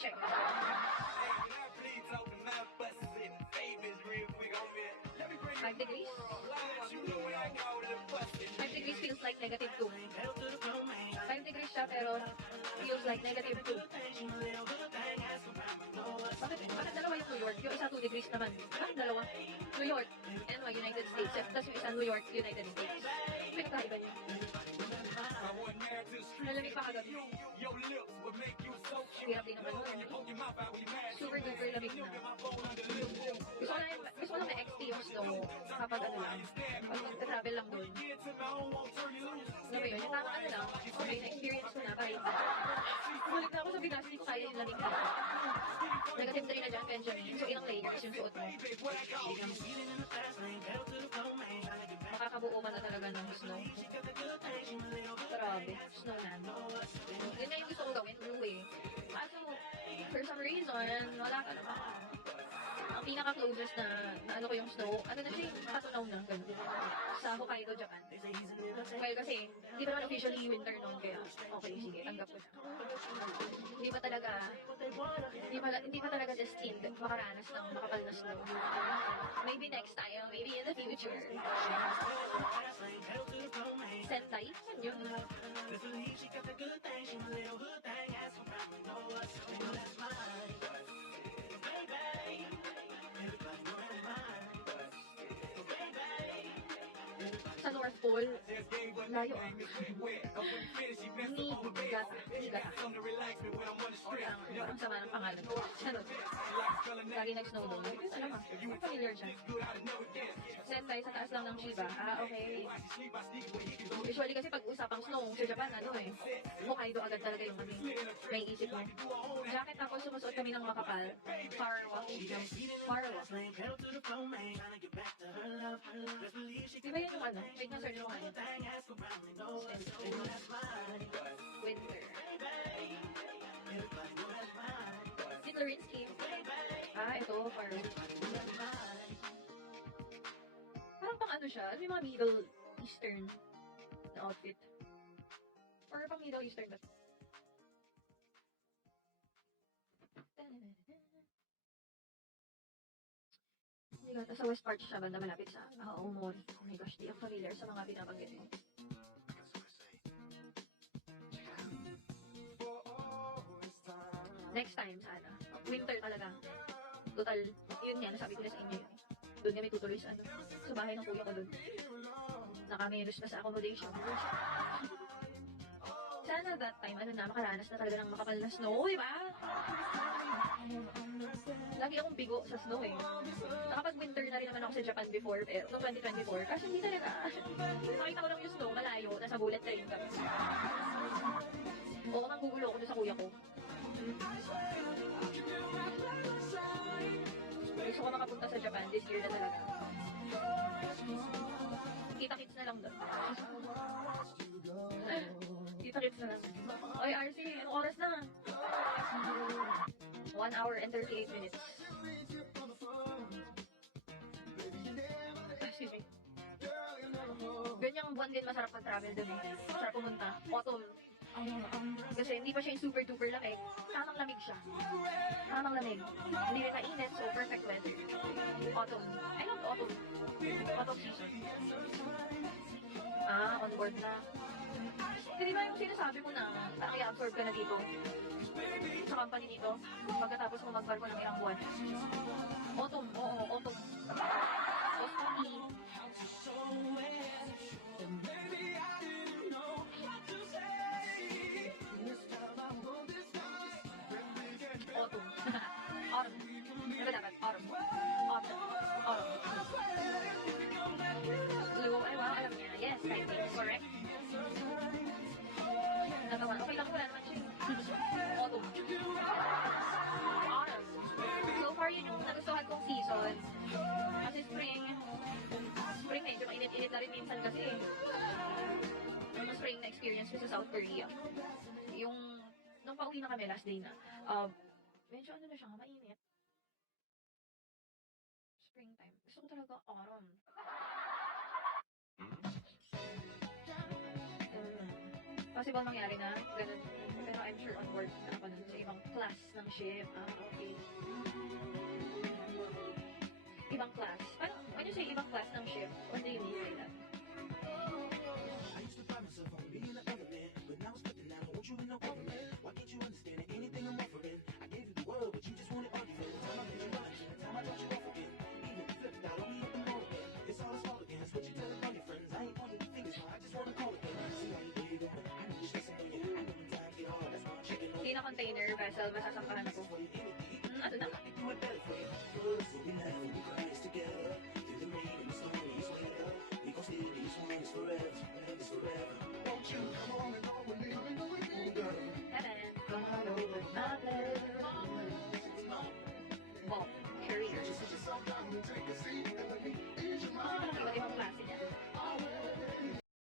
check. 5 degrees? 5 degrees feels like negative 2. 5 degrees siya pero feels like negative 2. Bakit dalawa yung New York? Yung isa 2 degrees naman. Bakit dalawa? New York, NY, United States. Tapos yung isa New York, United States. Pinagkaiba niya. Malamig pa kagabi. Hirap din naman nun. Super duper lamig na. Gusto ko lang na XT yung snow kapag ano lang. Pag mag-travel lang doon. Alam mo yun, yung tama ano lang. Okay, na-experience ko na. Kahit bulit na ako sa Pinas, hindi ko kaya yung lamig na. Negative 3 na dyan, Benjamin. So, ilang layers yung suot mo. Makakabuo ka na talaga ng snow. Grabe, snowman. Yun na yung gusto ko gawin, blue eh. Kaso, for some reason, wala ka naman. Ang pinaka-closest na ano ko yung snow, ano na siya yung katunaw na, gano'n. Sa Hokkaido, Japan. Well, kasi, hindi pa naman officially winter noon, kaya okay, sige, tanggap ko na. Hindi pa talaga destined makaranas ng makapal na snow. Maybe next time, maybe in the future. Sentai? Ano yun? Sa North Pole, layo ah. Niigata. Ang sama ng pangalan. Ano? Lagi nag-snow doon. Alam mo, familiar siya. Sentai sa taas lang ng Shiba. Ah, okay. Usually kasi pag usapang snow sa Japan, ano eh, Hokkaido agad talaga yung may isip mo. Jacket ako, sumusuot kami ng makapal. Farwa. Di ba yun yung ano? Wait, na-search mo kayo. Winter. Si Lorinsky. Ah, ito, Farwa. Parang pang ano siya, ano yung mga Middle Eastern na outfit? Or pang Middle Eastern ba? Sa West part siya, banda malapit sa Aomori. Oh my gosh, di ako familiar sa mga binabanggit mo. Next time, sana. Winter talaga. Total, yun nga, nasabi ko na sa inyo yun. Doon kami tutuloy sa sa bahay ng kuya ko doon. Nakameros na sa accommodation. Sana that time, makaranas na talaga ng makapal na snow, di ba? Lagi akong bigo sa snow eh. Nakapag winter na rin naman ako sa Japan before, pero no 2024, kasi hindi talaga. Nakita ko lang yung snow, malayo, nasa bullet train kami. Oo, manggugulo ako doon sa kuya ko. Gusto ko makapunta sa Japan this year na talaga. Kita-kits na lang doon. Kita-kits na lang. Oy, RC, anong oras na? 1 hour and 38 minutes. Sige. Ganyang buwan din masarap pag-travel doon eh. Masarap pumunta. Autumn. Kasi hindi pa siya yung super duper lamig. Tamang lamig siya. Tamang lamig. Hindi rin mainit, so perfect weather. Autumn. I love autumn. Autumn season. Ah, on board na. Hindi ba yung sinasabi mo na parang i-absorb ka na dito? Sa company dito, pagkatapos mo magbarko ng ilang buwan. Autumn, oo, autumn. Autumn. Autumn. Autumn. Ano dapat? Autumn. Autumn. Autumn. Lugo, ay wow, alam niya. Yes, typing. Correct. Natawan. Okay lang, wala naman siya. Autumn. Autumn. So far, yun yung nagustuhan kong season. Kasi spring medyo mainit-init na rin minsan kasi. Yung spring na experience ko sa South Korea. Nung pauwi na kami last day na, medyo ano na siya, mainit. Springtime. Gusto ko talaga autumn. possible mangyari na ganun. Pero I'm sure on board na ako nun sa ibang class ng ship. Okay. Ibang class. Paano, when you say ibang class ng ship, what do you mean by that? I used to find myself on being an element, but now it's flipping. Now I want you in no government. Why can't you understand that anything I'm offering? I gave you the world, but you just wanted argument. Time I put you right, and the time I dropped you off again. Even if you flipped out on me up and low again. It's all small again. It's what you telling all your friends. I ain't pointing the fingers, I just wanna call again. See how you do it. I know you're stressing on you. I know when times get hard, that's why I'm checking on you. Hindi na container vessel, masasampahan ko. Ano na? I can do it better for you. Cause we'll be laughing, we cry together. Through the rain and the storm, and the weather. We gon' stay these moments forever.